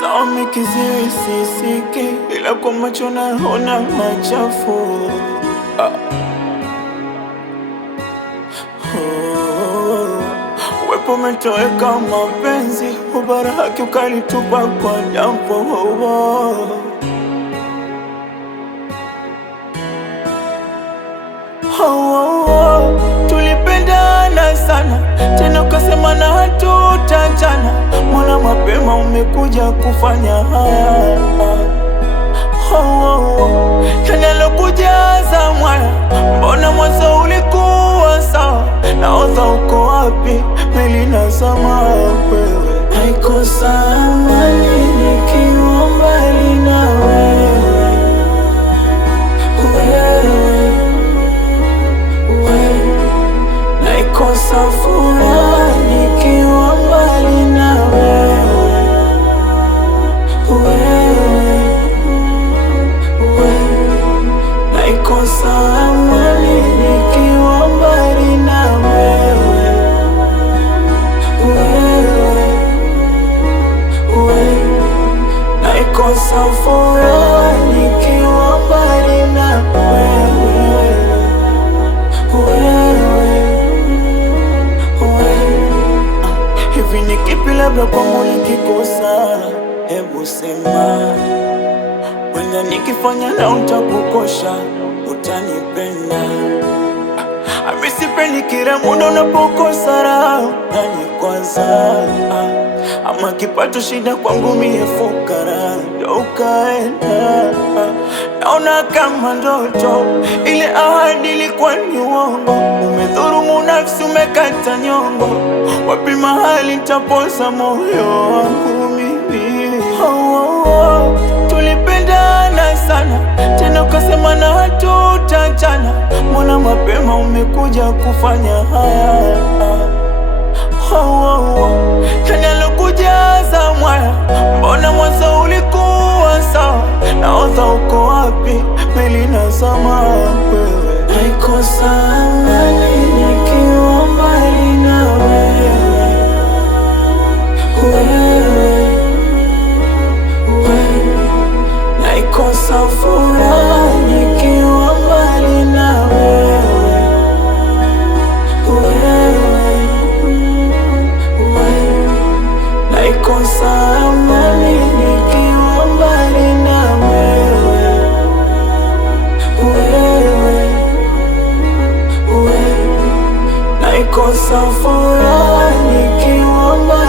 Sawa kiziwi sisiki, ila kwa macho naona machafu. Wepo umetoweka mapenzi, ubara haki ukalitupa kwa dampo. Tulipendana sana, tena ukasema na hatutachana. Mbona mapema umekuja kufanya haya? Yanalokujaza mwaya, mbona mwanzo ulikuwa sawa? Nahodha uko wapi? Meli inazama, wewe haikosa amani nikiwa mbali na wewe. Naikosa furaha nikiwa mbali na wewe. Naikosa amani nikiwa mbali na wewe. Naikosa furaha nikiwa mbali na wewe. Hivi ni kipi labda kwangu nikikosa? Hebu sema, wenda nikifanya na utakukosha, utanipenda. Ami sipendi kila muda unapokosa raha unanikwaza. Ama kipato shida kwangu mie fukara, ndo ukaenda. Naona kama ndoto, ile ahadi ilikuwa ni uongo. Umedhulumu nafsi, umekata nyongo. Wapi mahali nitapoza moyo wangu mimi? Tulipendana sana, tena ukasema na hatutachana. Mbona mapema umekuja kufanya haya? Yanalokujaza mwaya, mbona mwanzo ulikuwa sawa? Nahodha uko wapi? Meli inazama, wewe naikosa amani nikiwa mbali na wewe. Naikosa furaha nikiwa mbali na wewe. Naikosa amani nikiwa mbali na wewe. Naikosa furaha nikiwa mbali